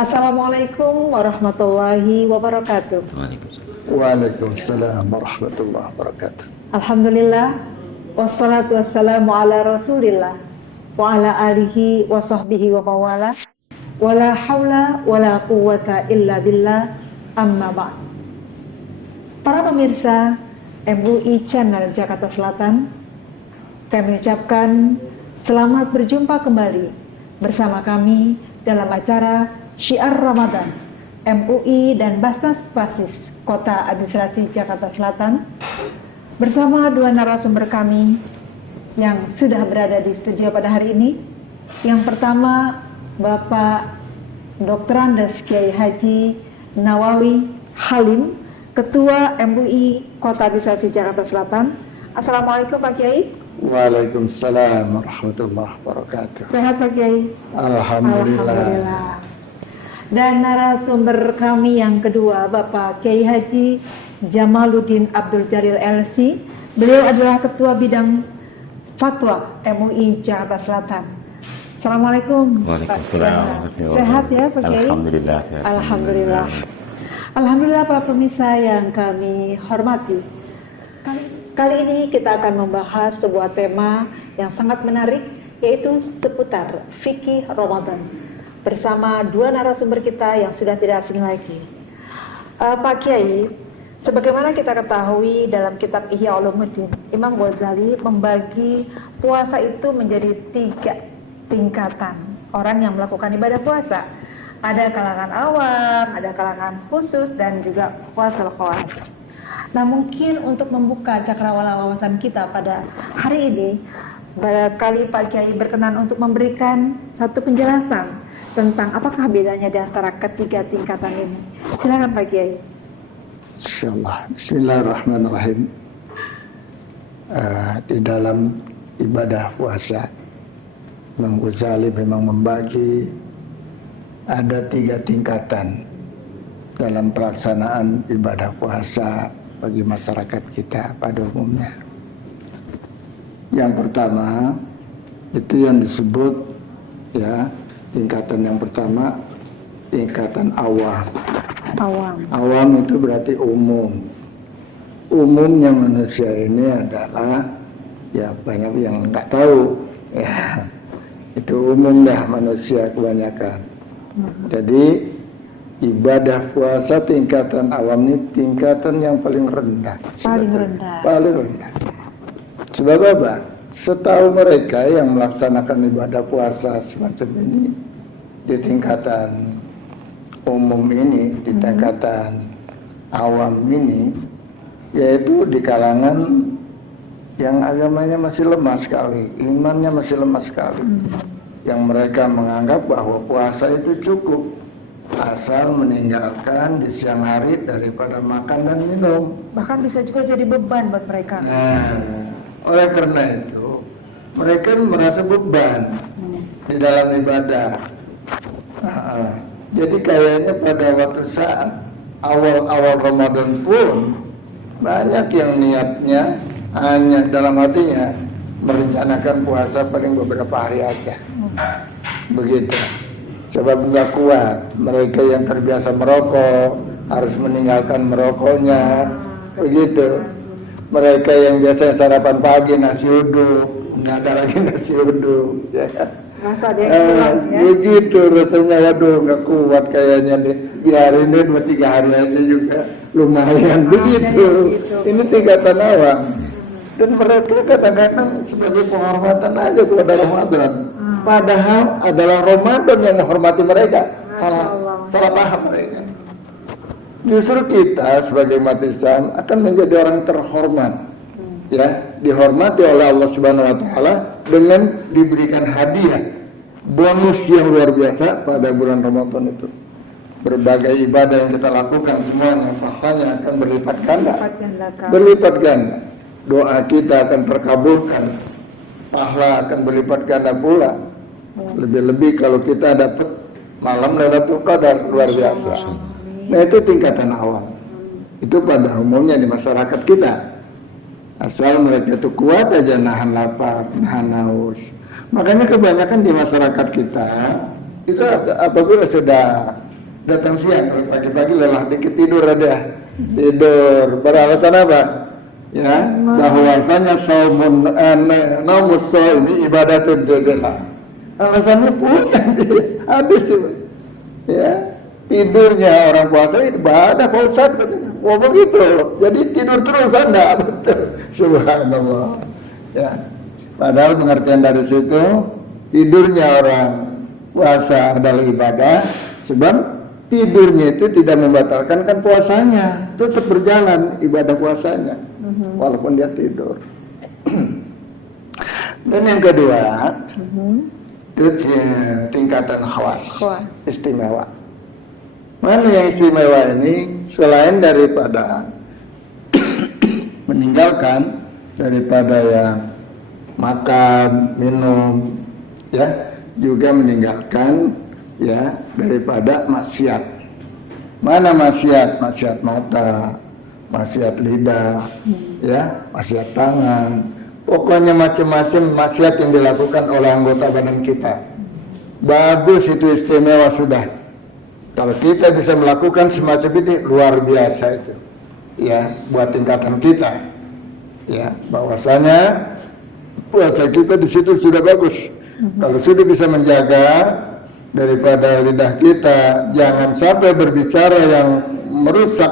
Assalamualaikum warahmatullahi wabarakatuh. Waalaikumsalam warahmatullahi wabarakatuh. Alhamdulillah, wassalatu wassalamu ala rasulillah wa ala alihi wa sahbihi wa mawala wala hawla wala quwwata illa billah, amma ba'd. Para pemirsa MUI Channel Jakarta Selatan, kami ucapkan selamat berjumpa kembali bersama kami dalam acara Syiar Ramadan MUI dan Basnas Basis Kota Administrasi Jakarta Selatan bersama dua narasumber kami yang sudah berada di studio pada hari ini. Yang pertama, Bapak Dr. Andes Kiai Haji Nawawi Halim, Ketua MUI Kota Administrasi Jakarta Selatan. Assalamualaikum Pak Kiai. Waalaikumsalam warahmatullahi wabarakatuh. Sehat Pak Kiai? Alhamdulillah. Dan narasumber kami yang kedua, Bapak Kiai Haji Jamaluddin Abdul Jalil LC. Beliau adalah Ketua Bidang Fatwa MUI Jakarta Selatan. Assalamualaikum. Waalaikumsalam. Sehat ya Pak Kiai? Alhamdulillah. Sehat. Alhamdulillah. Alhamdulillah para pemirsa yang kami hormati. Kali ini kita akan membahas sebuah tema yang sangat menarik, yaitu seputar fikih Ramadan. Bersama dua narasumber kita yang sudah tidak asing lagi. Pak Kiai, sebagaimana kita ketahui dalam kitab Ihya Ulumuddin, Imam Ghazali membagi puasa itu menjadi 3 tingkatan orang yang melakukan ibadah puasa. Ada kalangan awam, ada kalangan khusus, dan juga khawasul khawas. Nah, mungkin untuk membuka cakrawala wawasan kita pada hari ini, barangkali Pak Kiai berkenan untuk memberikan satu penjelasan tentang apakah bedanya di antara ketiga tingkatan ini. Silakan Pak Kiai. Insyaallah. Bismillahirrahmanirrahim. Di dalam ibadah puasa, Imam Ghazali memang membagi ada 3 tingkatan dalam pelaksanaan ibadah puasa bagi masyarakat kita pada umumnya. Yang pertama itu yang disebut tingkatan yang pertama, tingkatan awam. Awam itu berarti umum. Umumnya manusia ini adalah banyak yang nggak tahu. Itu umum dah manusia kebanyakan. Jadi ibadah puasa tingkatan awam ini tingkatan yang paling rendah. Paling rendah. Sebab apa? Setahu mereka yang melaksanakan ibadah puasa semacam ini di tingkatan umum ini, di tingkatan awam ini, yaitu di kalangan yang agamanya masih lemah sekali, imannya masih lemah sekali, yang mereka menganggap bahwa puasa itu cukup asal meninggalkan di siang hari daripada makan dan minum. Bahkan bisa juga jadi beban buat mereka. Oleh karena itu mereka merasa beban di dalam ibadah. Jadi kayaknya pada waktu saat awal-awal Ramadan pun banyak yang niatnya hanya dalam hatinya merencanakan puasa paling beberapa hari aja. Begitu. Sebab nggak kuat. Mereka yang terbiasa merokok harus meninggalkan merokoknya. Begitu. Mereka yang biasanya sarapan pagi nasi uduk, nggak ada lagi nasi uduk. Rasa dia pulang, begitu rasanya, waduh nggak kuat kayaknya nih, biarin deh 2-3 hari aja juga lumayan. Begitu. Ini tingkatan awam. Dan mereka kadang-kadang sebagai penghormatan aja kepada Ramadan. Padahal adalah Ramadan yang menghormati mereka. Salah paham mereka. Justru kita sebagai umat Islam akan menjadi orang terhormat, dihormati oleh Allah Subhanahu Wa Taala dengan diberikan hadiah, bonus yang luar biasa pada bulan Ramadan itu. Berbagai ibadah yang kita lakukan semuanya pahalanya akan berlipat ganda. Doa kita akan terkabulkan, pahala akan berlipat ganda pula. Lebih-lebih kalau kita dapat malam Lailatul Qadar, luar biasa. Nah, itu tingkatan awam. Itu pada umumnya di masyarakat kita. Asal mereka itu kuat aja nahan lapar, nahan haus. Makanya kebanyakan di masyarakat kita itu apabila sudah datang siang, kalau pagi-pagi lelah dikit tidur ada. Tidur, beralasan apa? Ya, bahwasanya naumus shaimi ibadatun lillah. Alasannya punya dia, habis itu. Ya, tidurnya orang puasa ibadah Pak Ustaz katanya. Oh begitu. Jadi tidur terus Anda, betul. Subhanallah. Ya. Padahal pengertian dari situ tidurnya orang puasa adalah ibadah, sebab tidurnya itu tidak membatalkan kan puasanya, tetap berjalan ibadah puasanya walaupun dia tidur. Dan yang kedua, itu tingkatan khawas, istimewa. Mana yang istimewa ini selain daripada meninggalkan daripada yang makan, minum, ya, juga meninggalkan ya daripada maksiat. Mana maksiat? Maksiat mata, maksiat lidah, ya, maksiat tangan. Pokoknya macam-macam maksiat yang dilakukan oleh anggota badan kita. Bagus, itu istimewa sudah. Kalau kita bisa melakukan semacam ini luar biasa itu. Ya, buat tingkatan kita. Ya, bahwasanya puasa kita di situ sudah bagus. Kalau sudah bisa menjaga daripada lidah kita, jangan sampai berbicara yang merusak,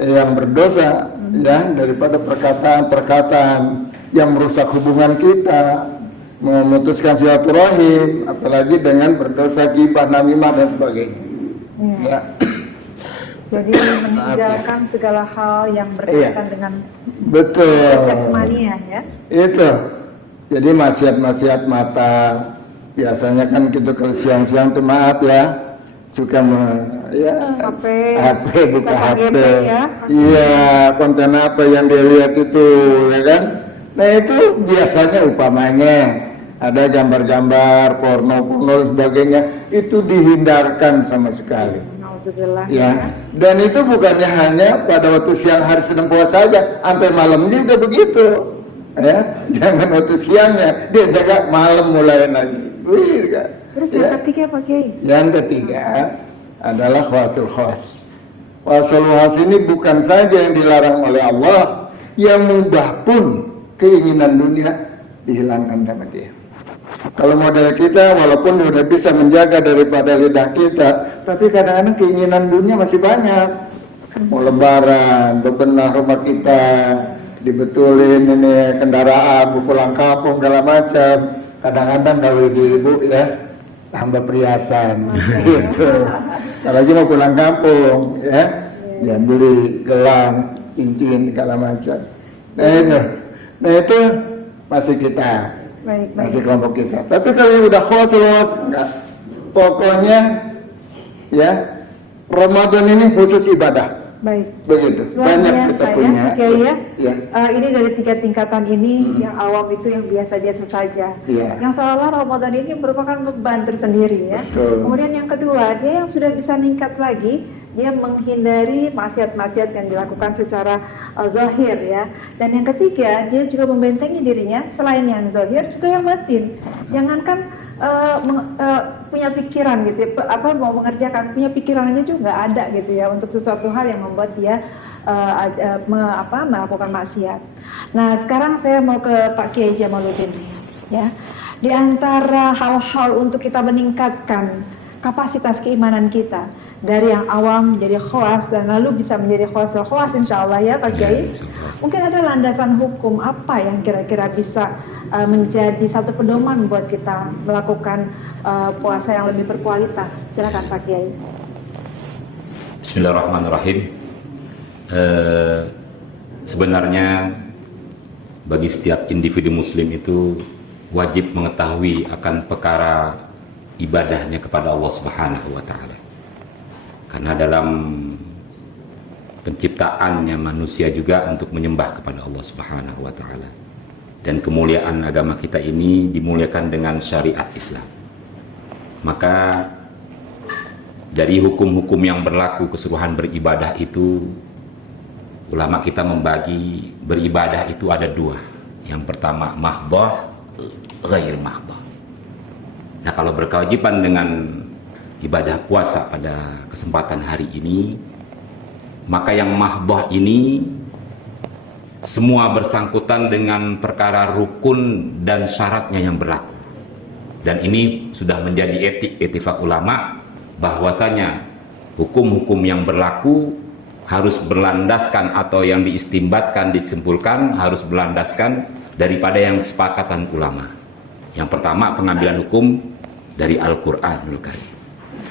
yang berdosa, ya, daripada perkataan-perkataan yang merusak hubungan kita, memutuskan silaturahim, apalagi dengan berdosa, ghibah, namimah dan sebagainya. Ya. Jadi meninggalkan segala hal yang berkaitan dengan betul jasmania, ya. Itu. Jadi maksiat-maksiat mata, biasanya kan kita kalau siang-siang tuh maaf ya, suka HP, buka HP, ya. Iya, konten apa yang dia lihat itu, ya kan? Nah itu biasanya umpamanya ada gambar-gambar porno dan sebagainya, itu dihindarkan sama sekali. Ya, dan itu bukannya hanya pada waktu siang hari sedang puasa saja, sampai malam juga begitu. Ya, jangan waktu siangnya, dia jaga malam mulai lagi. Terus yang ketiga Pak Kiai? Yang ketiga adalah khawasul khas. Khawasul khas ini bukan saja yang dilarang oleh Allah, yang mubah pun keinginan dunia dihilangkan sama dia. Kalau model kita walaupun sudah bisa menjaga daripada lidah kita, tapi kadang-kadang keinginan dunia masih banyak. Mau lebaran, bebenah rumah kita, dibetulin ini kendaraan, mau pulang kampung, segala macam. Kadang-kadang kalau ibu-ibu ya tambah perhiasan gitu. Apalagi mau pulang kampung ya, ya beli gelang, cincin, segala macam. Nah itu masih kita. Masih kelompok kita. Tapi kalau udah khusus enggak. Pokoknya ya Ramadan ini khusus ibadah. Baik. Begitu. Luar banyak biasa, kita punya. Ya. Ini dari 3 tingkatan ini, yang awam itu yang biasa-biasa saja. Yang seolah Ramadan ini merupakan beban tersendiri ya. Betul. Kemudian yang kedua, dia yang sudah bisa meningkat lagi, dia menghindari maksiat-maksiat yang dilakukan secara zahir ya. Dan yang ketiga, dia juga membentengi dirinya selain yang zahir juga yang batin. Jangankan punya pikiran gitu ya, mau mengerjakan, punya pikirannya juga nggak ada gitu ya untuk sesuatu hal yang membuat dia melakukan maksiat. Nah sekarang saya mau ke Pak Kiai Jamaluddin ya. Di antara hal-hal untuk kita meningkatkan kapasitas keimanan kita dari yang awam menjadi khawas dan lalu bisa menjadi khawas insya Allah ya Pak Kiai. Mungkin ada landasan hukum apa yang kira-kira bisa menjadi satu pedoman buat kita melakukan puasa yang lebih berkualitas. Silakan Pak Kiai. Bismillahirrahmanirrahim. Sebenarnya bagi setiap individu muslim itu wajib mengetahui akan perkara ibadahnya kepada Allah Subhanahu wa taala. Karena dalam penciptaannya manusia juga untuk menyembah kepada Allah Subhanahu wa taala. Dan kemuliaan agama kita ini dimuliakan dengan syariat Islam. Maka dari hukum-hukum yang berlaku keseluruhan beribadah itu, ulama kita membagi beribadah itu ada 2. Yang pertama mahdhah, ghair mahdhah. Nah kalau berkewajiban dengan ibadah puasa pada kesempatan hari ini, maka yang mahdoh ini semua bersangkutan dengan perkara rukun dan syaratnya yang berlaku. Dan ini sudah menjadi ittifaq ulama bahwasanya hukum-hukum yang berlaku harus berlandaskan atau yang diistimbatkan, disimpulkan harus berlandaskan daripada yang kesepakatan ulama. Yang pertama, pengambilan hukum dari Al-Qur'anul Karim.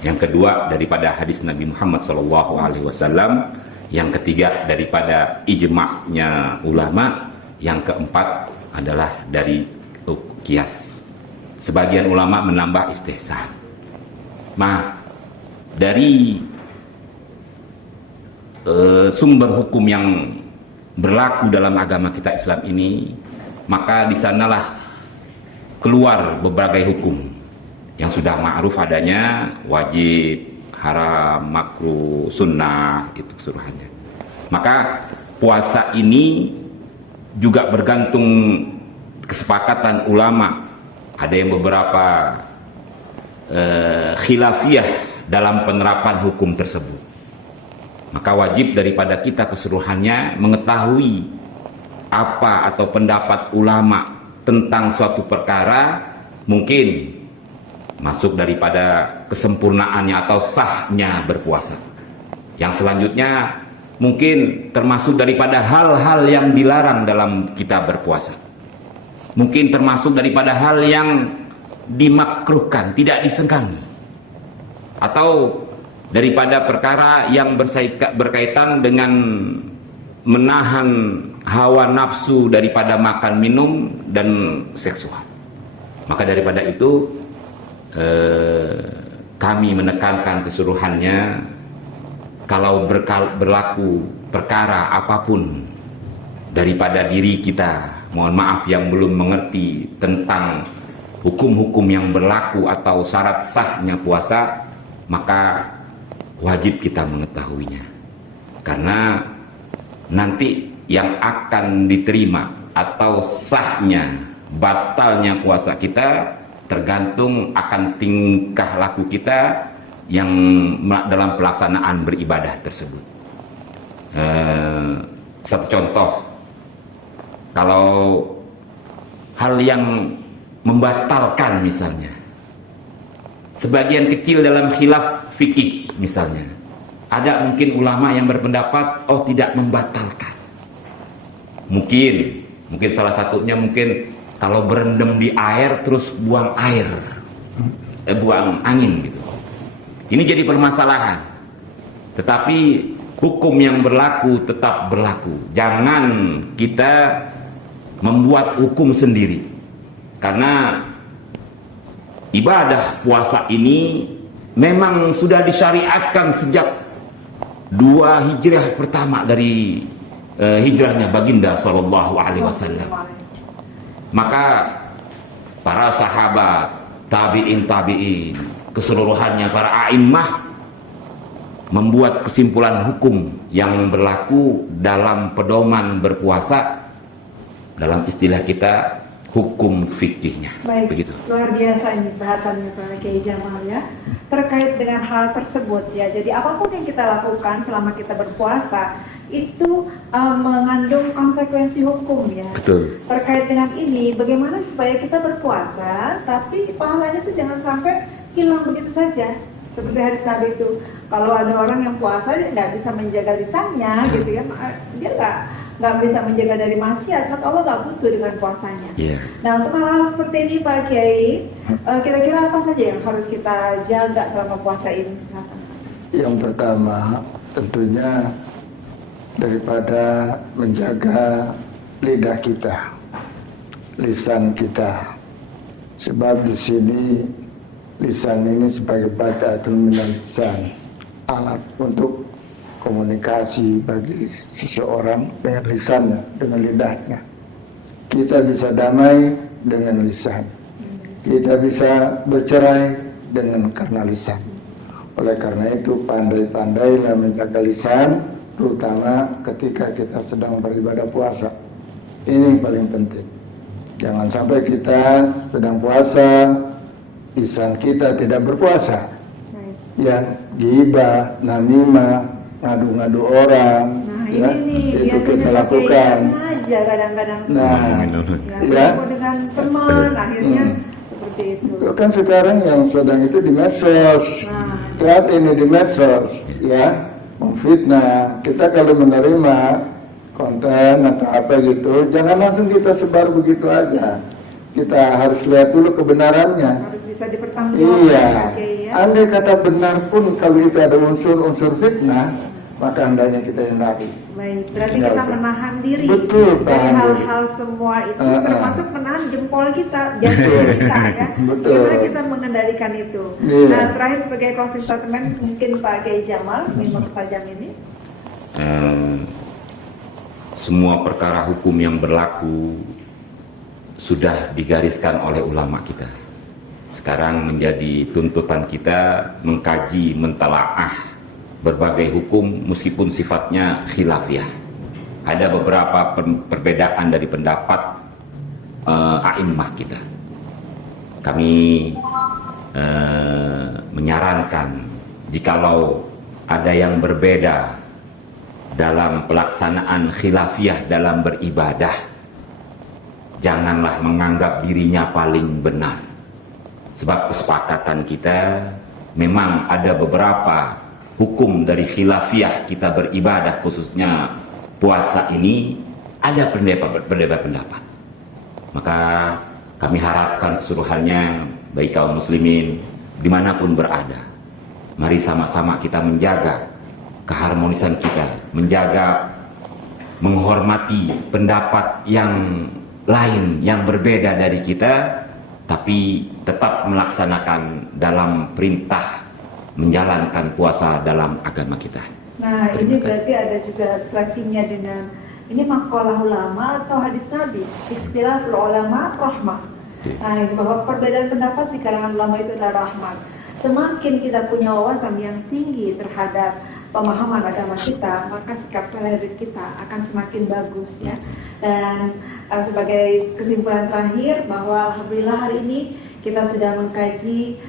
Yang kedua, daripada hadis Nabi Muhammad SAW. Yang ketiga, daripada ijma'nya ulama. Yang keempat adalah dari qiyas. Sebagian ulama menambah istihsan. Nah, dari sumber hukum yang berlaku dalam agama kita Islam ini, maka di sanalah keluar berbagai hukum yang sudah ma'ruf adanya, wajib, haram, makruh, sunnah, itu keseluruhannya. Maka puasa ini juga bergantung kesepakatan ulama. Ada yang beberapa khilafiyah dalam penerapan hukum tersebut. Maka wajib daripada kita keseluruhannya mengetahui apa atau pendapat ulama tentang suatu perkara, mungkin masuk daripada kesempurnaannya atau sahnya berpuasa. Yang selanjutnya mungkin termasuk daripada hal-hal yang dilarang dalam kita berpuasa. Mungkin termasuk daripada hal yang dimakruhkan, tidak disengkangi. Atau daripada perkara yang berkaitan dengan menahan hawa nafsu daripada makan minum dan seksual. Maka daripada itu kami menekankan keseluruhannya, kalau berlaku perkara apapun daripada diri kita, mohon maaf yang belum mengerti tentang hukum-hukum yang berlaku atau syarat sahnya puasa, maka wajib kita mengetahuinya. Karena nanti yang akan diterima atau sahnya, batalnya puasa kita tergantung akan tingkah laku kita yang dalam pelaksanaan beribadah tersebut. Satu contoh, kalau hal yang membatalkan misalnya, sebagian kecil dalam khilaf fikih misalnya, ada mungkin ulama yang berpendapat oh tidak membatalkan. Mungkin salah satunya mungkin kalau berendam di air terus buang air, buang angin gitu. Ini jadi permasalahan. Tetapi hukum yang berlaku tetap berlaku. Jangan kita membuat hukum sendiri. Karena ibadah puasa ini memang sudah disyariatkan sejak 2 hijrah pertama dari hijrahnya baginda sallallahu alaihi wasallam. Maka para sahabat, tabi'in, keseluruhannya para a'immah membuat kesimpulan hukum yang berlaku dalam pedoman berpuasa, dalam istilah kita hukum fikihnya. Baik, begitu. Luar biasa ini bahasannya Pak Kiai Jamal ya, terkait dengan hal tersebut ya. Jadi apapun yang kita lakukan selama kita berpuasa itu mengandung konsekuensi hukum ya. Betul. Terkait dengan ini, bagaimana supaya kita berpuasa tapi pahalanya itu jangan sampai hilang begitu saja. Seperti hadis Nabi itu, kalau ada orang yang puasa dia nggak bisa menjaga lisannya gitu ya, dia nggak bisa menjaga dari maksiat, maka Allah nggak butuh dengan puasanya. Yeah. Nah, untuk hal-hal seperti ini Pak Kiai, kira-kira apa saja yang harus kita jaga selama puasa ini? Yang pertama tentunya daripada menjaga lidah kita, lisan kita, sebab di sini lisan ini sebagai badatun minal lisan, alat untuk komunikasi bagi seseorang dengan lisannya, dengan lidahnya. Kita bisa damai dengan lisan, kita bisa bercerai dengan karena lisan. Oleh karena itu pandai-pandailah menjaga lisan, terutama ketika kita sedang beribadah puasa. Ini yang paling penting. Jangan sampai kita sedang puasa, lisan kita tidak berpuasa. yang ghibah, namimah, ngadu-ngadu orang, Nah, ya, ini nih itu biasanya kita pakai lakukan. saja kadang-kadang. Nah, Ya, ya. dengan teman akhirnya seperti itu. Itu kan sekarang yang sedang itu di medsos, lihat ini di medsos, ya, memfitnah. Kita kalau menerima konten atau apa gitu, jangan langsung kita sebar begitu aja. Kita harus lihat dulu kebenarannya. Harus bisa dipertanggungjawabkan. Iya, Ya. andai kata benar pun kalau itu ada unsur-unsur fitnah, maka hendaknya kita hindari. Baik, berarti Nggak kita usah. menahan diri Betul, dari tahan diri. hal-hal semua itu, termasuk menahan jempol kita, jantung Betul. kita, ya. Betul. Gimana kita mengendalikan itu? Iya. Nah, terakhir sebagai closing statement, mungkin Pak Kiai Jamal ingin mempertajam ini. Semua perkara hukum yang berlaku sudah digariskan oleh ulama kita. Sekarang menjadi tuntutan kita mengkaji, mentalaah berbagai hukum meskipun sifatnya khilafiyah. Ada beberapa perbedaan dari pendapat a'immah kita. Kami menyarankan jikalau ada yang berbeda dalam pelaksanaan khilafiyah dalam beribadah, janganlah menganggap dirinya paling benar. Sebab kesepakatan kita memang ada beberapa hukum dari khilafiyah kita beribadah, khususnya puasa ini, ada berbeda pendapat. Maka kami harapkan keseluruhannya bagi kaum muslimin dimanapun berada, mari sama-sama kita menjaga keharmonisan kita, menjaga, menghormati pendapat yang lain yang berbeda dari kita, tapi tetap melaksanakan dalam perintah menjalankan puasa dalam agama kita. Nah, Terima ini kasih. berarti ada juga stresinya dengan ini makalah ulama atau hadis Nabi, ikhtilaful ulama rahmah. Nah, itu bahwa perbedaan pendapat di kalangan ulama itu adalah rahmat. Semakin kita punya wawasan yang tinggi terhadap pemahaman agama kita, maka sikap toleran kita akan semakin bagus, ya. Dan sebagai kesimpulan terakhir bahwa alhamdulillah hari ini kita sudah mengkaji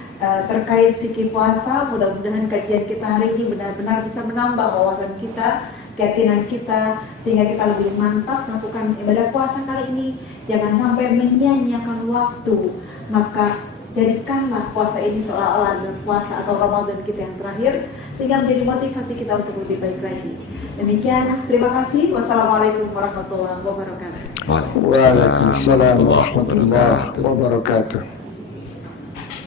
terkait fikih puasa. Mudah-mudahan kajian kita hari ini benar-benar bisa menambah wawasan kita, keyakinan kita, sehingga kita lebih mantap melakukan ibadah puasa kali ini. Jangan sampai menyia-nyiakan waktu, maka jadikanlah puasa ini seolah-olah adalah puasa atau Ramadan kita yang terakhir, sehingga menjadi motivasi kita untuk lebih baik lagi. Demikian, terima kasih. Wassalamualaikum warahmatullahi wabarakatuh. Waalaikumsalam warahmatullahi wabarakatuh.